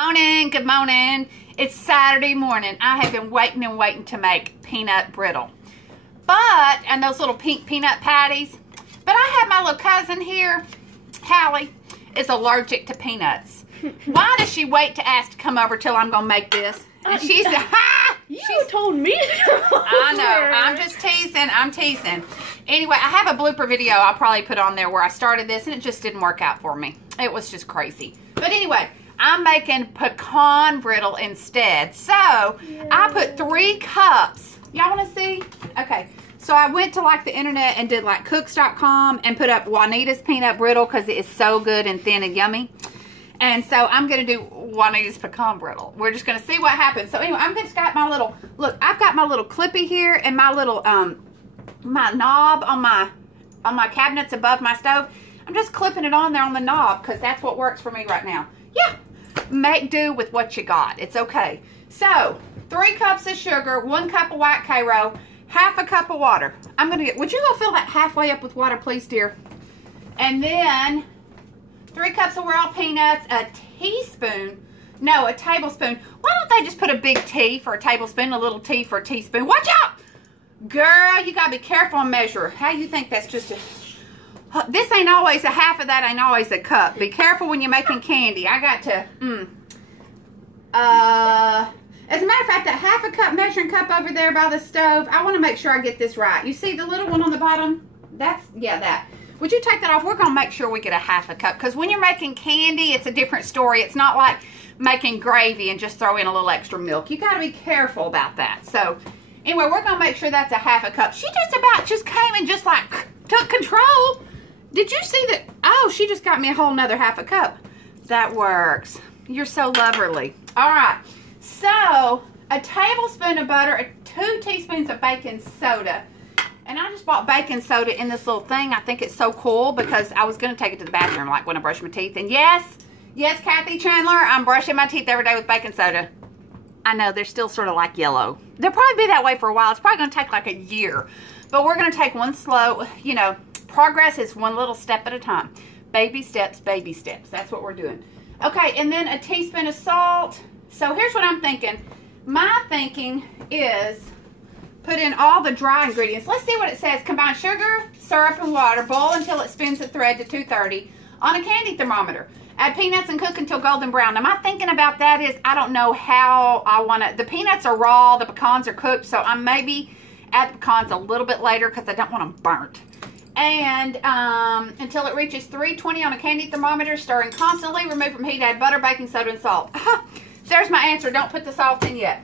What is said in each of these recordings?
Morning, good morning. It's Saturday morning. I have been waiting and waiting to make peanut brittle. And those little pink peanut patties. But I have my little cousin here, Hallie, is allergic to peanuts. Why does she wait to ask to come over till I'm going to make this? And she said, ha! You told me to come I know. I'm just teasing. I'm teasing. Anyway, I have a blooper video I'll probably put on there where I started this and it just didn't work out for me. It was just crazy. But anyway, I'm making pecan brittle instead. So, I put 3 cups. Y'all want to see? Okay. So, I went to like the internet and did like cooks.com and put up Juanita's peanut brittle because it is so good and thin and yummy. And so, I'm going to do Juanita's pecan brittle. We're just going to see what happens. So, anyway, I've just got my little, look, I've got my little clippy here and my little, my knob on my cabinets above my stove. I'm just clipping it on there on the knob because that's what works for me right now. Yeah. Make do with what you got. It's okay. So, 3 cups of sugar, 1 cup of white Cairo, half a cup of water. I'm going to get, would you go fill that halfway up with water, please, dear? And then, 3 cups of raw peanuts, a tablespoon. Why don't they just put a big T for a tablespoon, a little T for a teaspoon? Watch out! Girl, you got to be careful and measure. How you think that's just a... This ain't always a half of that, ain't always a cup. Be careful when you're making candy. I got to, as a matter of fact, that half a cup measuring cup over there by the stove, I want to make sure I get this right. You see the little one on the bottom? That's, yeah, that. Would you take that off? We're going to make sure we get a half a cup. Because when you're making candy, it's a different story. It's not like making gravy and just throw in a little extra milk. You got to be careful about that. So, anyway, we're going to make sure that's a half a cup. She just came and just like took control. Did you see that? Oh, she just got me a whole nother half a cup. That works. You're so loverly. All right. So, a tablespoon of butter, 2 teaspoons of baking soda. And I just bought baking soda in this little thing. I think it's so cool because I was going to take it to the bathroom like when I brush my teeth. And yes, Kathy Chandler, I'm brushing my teeth every day with baking soda. I know, they're still sort of like yellow. They'll probably be that way for a while. It's probably going to take like a year. But we're going to take one slow, you know, progress is one little step at a time. Baby steps, baby steps. That's what we're doing. Okay, and then a teaspoon of salt. So here's what I'm thinking. My thinking is put in all the dry ingredients. Let's see what it says. Combine sugar, syrup, and water. Boil until it spins a thread to 230 on a candy thermometer. Add peanuts and cook until golden brown. Now, my thinking about that is I don't know how I want to. The peanuts are raw. The pecans are cooked. So I maybe add the pecans a little bit later because I don't want them burnt. And until it reaches 320 on a candy thermometer, stirring constantly. Remove from heat, add butter, baking soda, and salt. There's my answer. Don't put the salt in yet.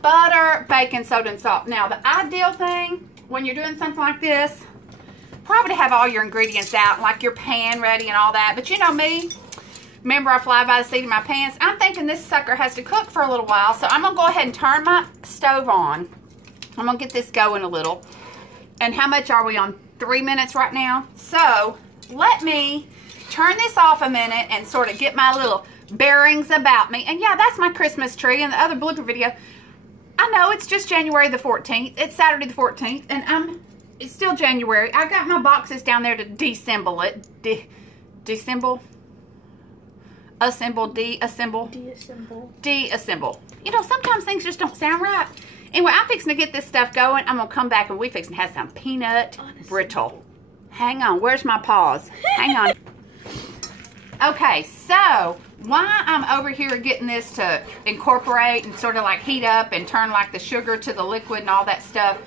Butter, baking soda, and salt. Now, the ideal thing when you're doing something like this, probably have all your ingredients out, like your pan ready and all that. But you know me. Remember, I fly by the seat of my pants. I'm thinking this sucker has to cook for a little while. So I'm going to go ahead and turn my stove on. I'm going to get this going a little. And how much are we on? 3 minutes right now. So let me turn this off a minute and sort of get my little bearings about me. And yeah, that's my Christmas tree and the other blooper video. I know it's just January the 14th. It's Saturday the 14th and it's still January. I got my boxes down there to deassemble it. Deassemble. Deassemble. You know, sometimes things just don't sound right. Anyway, I'm fixing to get this stuff going. I'm going to come back and we fixing to have some peanut brittle. Hang on. Where's my pause? Hang on. Okay, so while I'm over here getting this to incorporate and sort of like heat up and turn like the sugar to the liquid and all that stuff,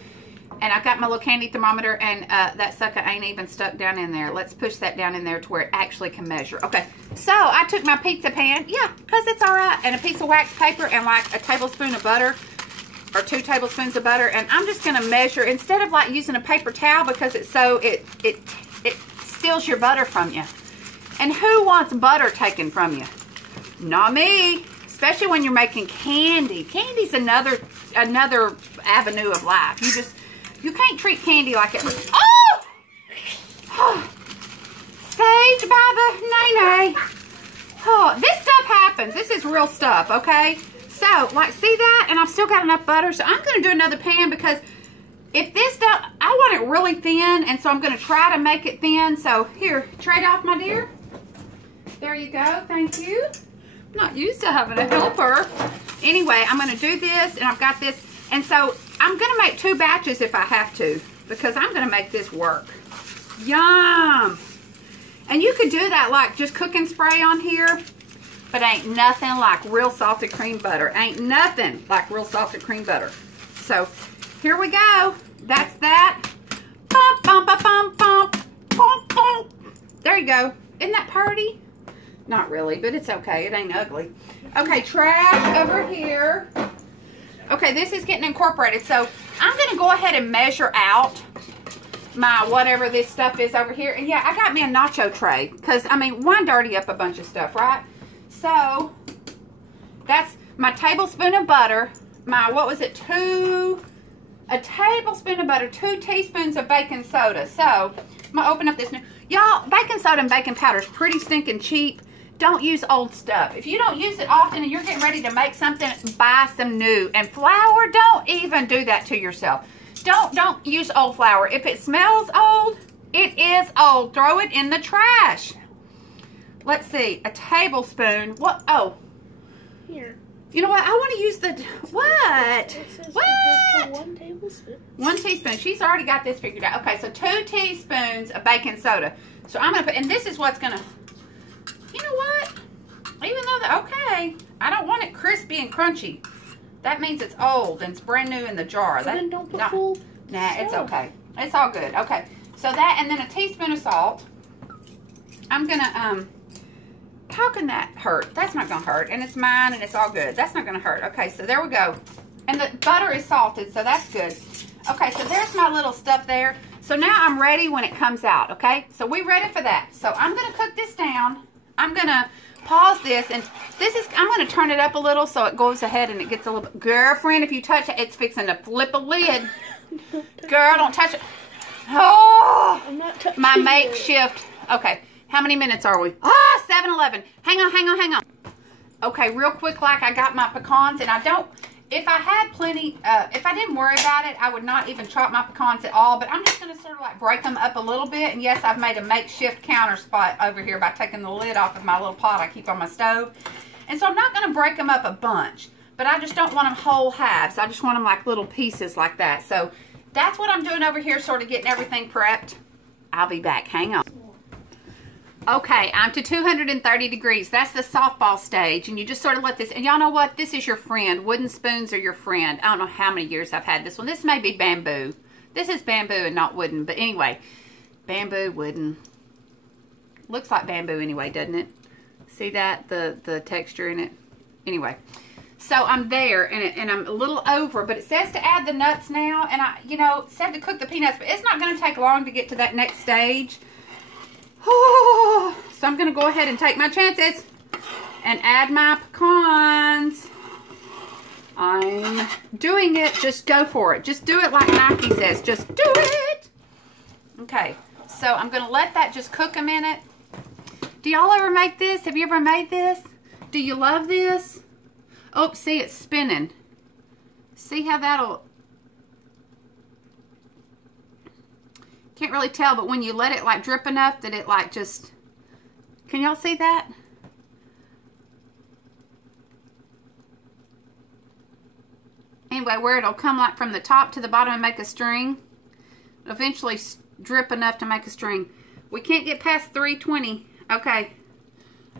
and I've got my little candy thermometer and that sucker ain't even stuck down in there. Let's push that down in there to where it actually can measure. Okay, so I took my pizza pan, yeah, because it's all right, and a piece of wax paper and like a tablespoon of butter. Or 2 tablespoons of butter, and I'm just going to measure instead of like using a paper towel because it's so it steals your butter from you. And who wants butter taken from you? Not me. Especially when you're making candy. Candy's another avenue of life. You can't treat candy like it. Oh! Saved by the nay-nay. Oh, this stuff happens. This is real stuff, okay? So, like, see that? And I've still got enough butter. So, I'm going to do another pan because if this stuff, I want it really thin. And so, I'm going to try to make it thin. So, here, trade off, my dear. There you go. Thank you. Not used to having a helper. Anyway, I'm going to do this, and I've got this. And so I'm going to make 2 batches if I have to, because I'm going to make this work. Yum! And you could do that like just cooking spray on here, but ain't nothing like real salted cream butter. Ain't nothing like real salted cream butter. So here we go. That's that. Bump, bump, bump, bump, bump, bump, bump. There you go. Isn't that pretty? Not really, but it's okay. It ain't ugly. Okay, trash over here. Okay, this is getting incorporated. So I'm going to go ahead and measure out my whatever this stuff is over here. And yeah, I got me a nacho tray. Because, I mean, why dirty up a bunch of stuff, right? So that's my tablespoon of butter. My, what was it, a tablespoon of butter, 2 teaspoons of baking soda. So I'm going to open up this new. Y'all, baking soda and baking powder is pretty stinking cheap. Don't use old stuff. If you don't use it often and you're getting ready to make something, buy some new. And flour, don't even do that to yourself. Don't use old flour. If it smells old, it is old. Throw it in the trash. Let's see, a tablespoon. What? Oh. Here. You know what? I want to use the, what? What? 1 tablespoon. 1 teaspoon. She's already got this figured out. Okay, so 2 teaspoons of baking soda. So I'm going to put, and this is what's going to, you know what? Even though, okay, I don't want it crispy and crunchy. That means it's old and it's brand new in the jar. Then don't put full Nah, stuff. it's okay. It's all good. Okay, so that, and then a teaspoon of salt. I'm going to, how can that hurt? That's not going to hurt. And it's mine and it's all good. That's not going to hurt. Okay, so there we go. And the butter is salted, so that's good. Okay, so there's my little stuff there. So now I'm ready when it comes out, okay? So we're ready for that. So I'm going to cook this down. I'm going to pause this. And this is, I'm going to turn it up a little so it goes ahead and it gets a little bit. Girlfriend, if you touch it, it's fixing to flip a lid. Girl, don't touch it. Oh, I'm not touching my it. makeshift. Okay. How many minutes are we? Ah, 7-11. Hang on, hang on, hang on. Okay, real quick, like I got my pecans, and I don't, if I had plenty, if I didn't worry about it, I would not even chop my pecans at all, but I'm just going to sort of like break them up a little bit, and yes, I've made a makeshift counter spot over here by taking the lid off of my little pot I keep on my stove, and so I'm not going to break them up a bunch, but I just don't want them whole halves. I just want them like little pieces like that, so that's what I'm doing over here, sort of getting everything prepped. I'll be back. Hang on. Okay, I'm to 230 degrees. That's the softball stage, and you just sort of let this, and y'all know what? This is your friend. Wooden spoons are your friend. I don't know how many years I've had this one. This may be bamboo. This is bamboo and not wooden, but anyway, bamboo, wooden. Looks like bamboo anyway, doesn't it? See that? The texture in it? Anyway, so I'm there, and I'm a little over, but it says to add the nuts now, and I, you know, it said to cook the peanuts, but it's not going to take long to get to that next stage. So I'm going to go ahead and take my chances and add my pecans. I'm doing it. Just go for it. Just do it like Nike says. Just do it. Okay. So I'm going to let that just cook a minute. Do y'all ever make this? Have you ever made this? Do you love this? Oh, see, it's spinning. See how that'll... Can't really tell, but when you let it like drip enough that it like just, can y'all see that? Anyway, where it'll come like from the top to the bottom and make a string. Eventually drip enough to make a string. We can't get past 320. Okay.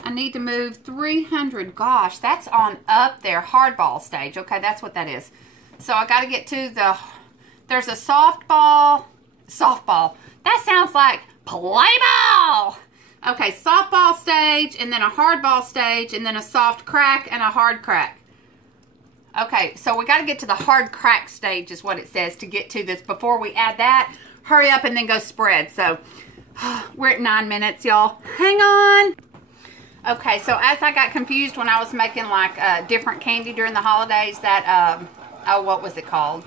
I need to move 300. Gosh, that's on up there. Hardball stage. Okay, that's what that is. So I got to get to the, there's a softball. Softball. That sounds like play ball. Okay, softball stage, and then a hardball stage, and then a soft crack and a hard crack. Okay, so we got to get to the hard crack stage is what it says to get to this. Before we add that, hurry up and then go spread. So we're at 9 minutes, y'all. Hang on. Okay, so as I got confused when I was making like different candy during the holidays, that, oh, what was it called?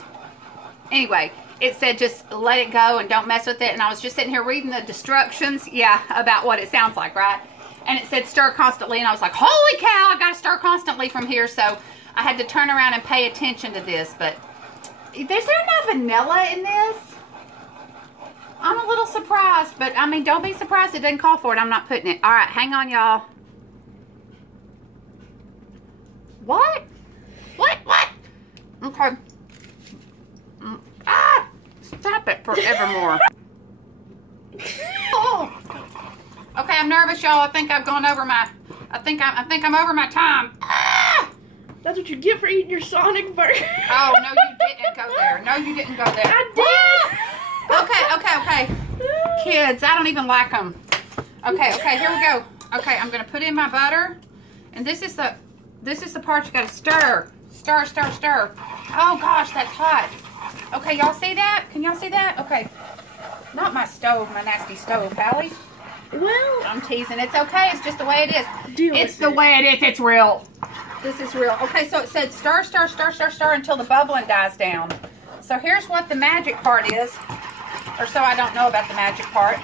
Anyway, it said just let it go and don't mess with it. And I was just sitting here reading the instructions, yeah, about what it sounds like, right? And it said stir constantly. And I was like, holy cow, I got to stir constantly from here. So I had to turn around and pay attention to this. But is there no vanilla in this? I'm a little surprised. But, I mean, don't be surprised it doesn't call for it. I'm not putting it. All right, hang on, y'all. Okay. Ah! Stop it forevermore. Oh. Okay, I'm nervous, y'all. I think I've gone over my. I think I'm over my time. Ah! That's what you get for eating your Sonic burger. Oh no, you didn't go there. No, you didn't go there. I did. Okay. Kids, I don't even like them. Okay, here we go. Okay, I'm gonna put in my butter, and this is the part you gotta stir. Stir. Oh gosh, that's hot. Okay, y'all see that? Can y'all see that? Okay. Not my stove, my nasty stove, Hallie. Well, I'm teasing. It's okay. It's just the way it is. It's the way it is. It's real. This is real. Okay, so it said stir until the bubbling dies down. So here's what the magic part is. Or so I don't know about the magic part.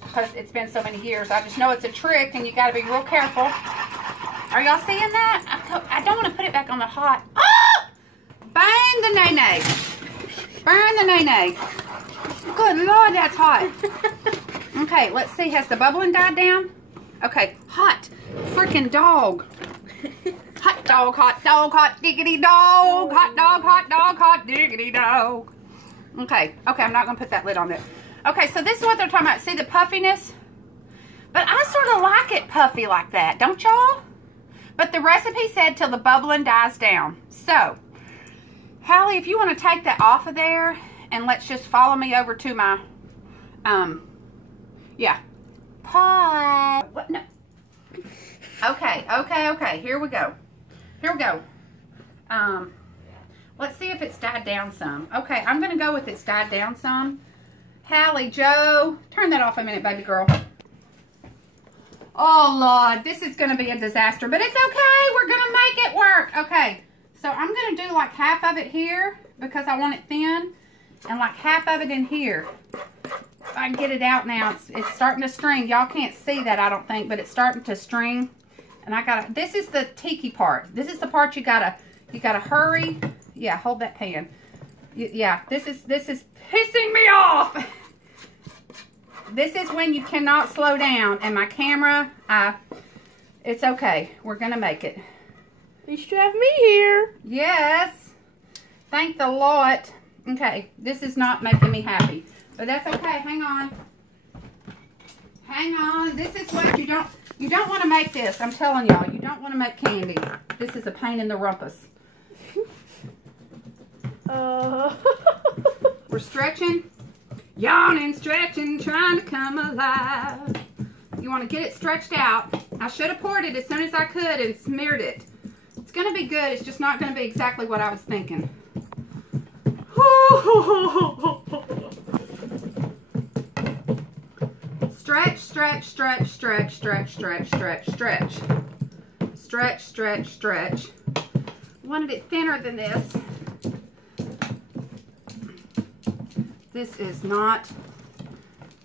Because it's been so many years. I just know it's a trick and you got to be real careful. Are y'all seeing that? I don't want to put it back on the hot. Oh! Bang the nay-nay. Burn the nay-nay. Good Lord, that's hot. Okay, let's see. Has the bubbling died down? Okay, hot freaking dog. Hot dog, diggity dog. Hot dog, diggity dog. Okay, I'm not going to put that lid on it. Okay, so this is what they're talking about. See the puffiness? But I sort of like it puffy like that, don't y'all? But the recipe said till the bubbling dies down. So, Hallie, if you want to take that off of there, and let's just follow me over to my, yeah. Pot. What? No. Okay. Here we go. Let's see if it's died down some. Okay, I'm going to go with it's died down some. Hallie, Joe, turn that off a minute, baby girl. Oh, Lord, this is going to be a disaster, but it's okay. We're going to make it work. Okay, so I'm going to do like half of it here because I want it thin, and like half of it in here. If I can get it out now, it's starting to string. Y'all can't see that, I don't think, but it's starting to string. And I gotta, this is the tiki part. This is the part you gotta hurry. Yeah, hold that pan. Yeah, this is pissing me off. This is when you cannot slow down. And my camera, it's okay. We're gonna make it. At least you have me here. Yes. Thank the Lord. Okay, this is not making me happy. But that's okay. Hang on. Hang on. This is what you don't want to make this. I'm telling y'all, you don't want to make candy. This is a pain in the rumpus. We're stretching. Yawning, stretching, trying to come alive. You want to get it stretched out. I should have poured it as soon as I could and smeared it. It's going to be good. It's just not going to be exactly what I was thinking. Stretch, stretch, stretch, stretch, stretch, stretch, stretch, stretch. Stretch, stretch, stretch. Wanted it thinner than this. This is not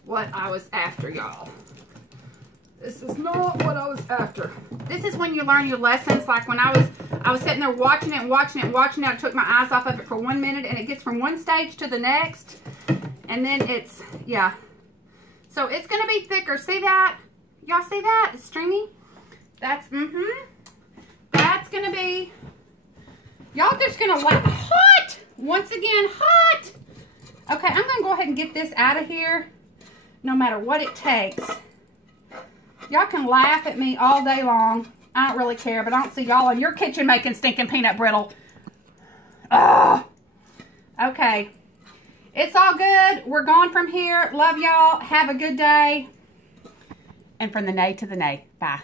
what I was after, y'all. This is not what I was after. This is when you learn your lessons. Like when I was sitting there watching it. I took my eyes off of it for 1 minute, and it gets from one stage to the next. And then it's, yeah. So it's going to be thicker. See that? Y'all see that? It's stringy. That's, That's going to be, y'all just going to like, hot. Once again, hot. Okay, I'm going to go ahead and get this out of here, no matter what it takes. Y'all can laugh at me all day long. I don't really care, but I don't see y'all in your kitchen making stinking peanut brittle. Ugh. Okay. It's all good. We're gone from here. Love y'all. Have a good day. And from the nay to the nay. Bye.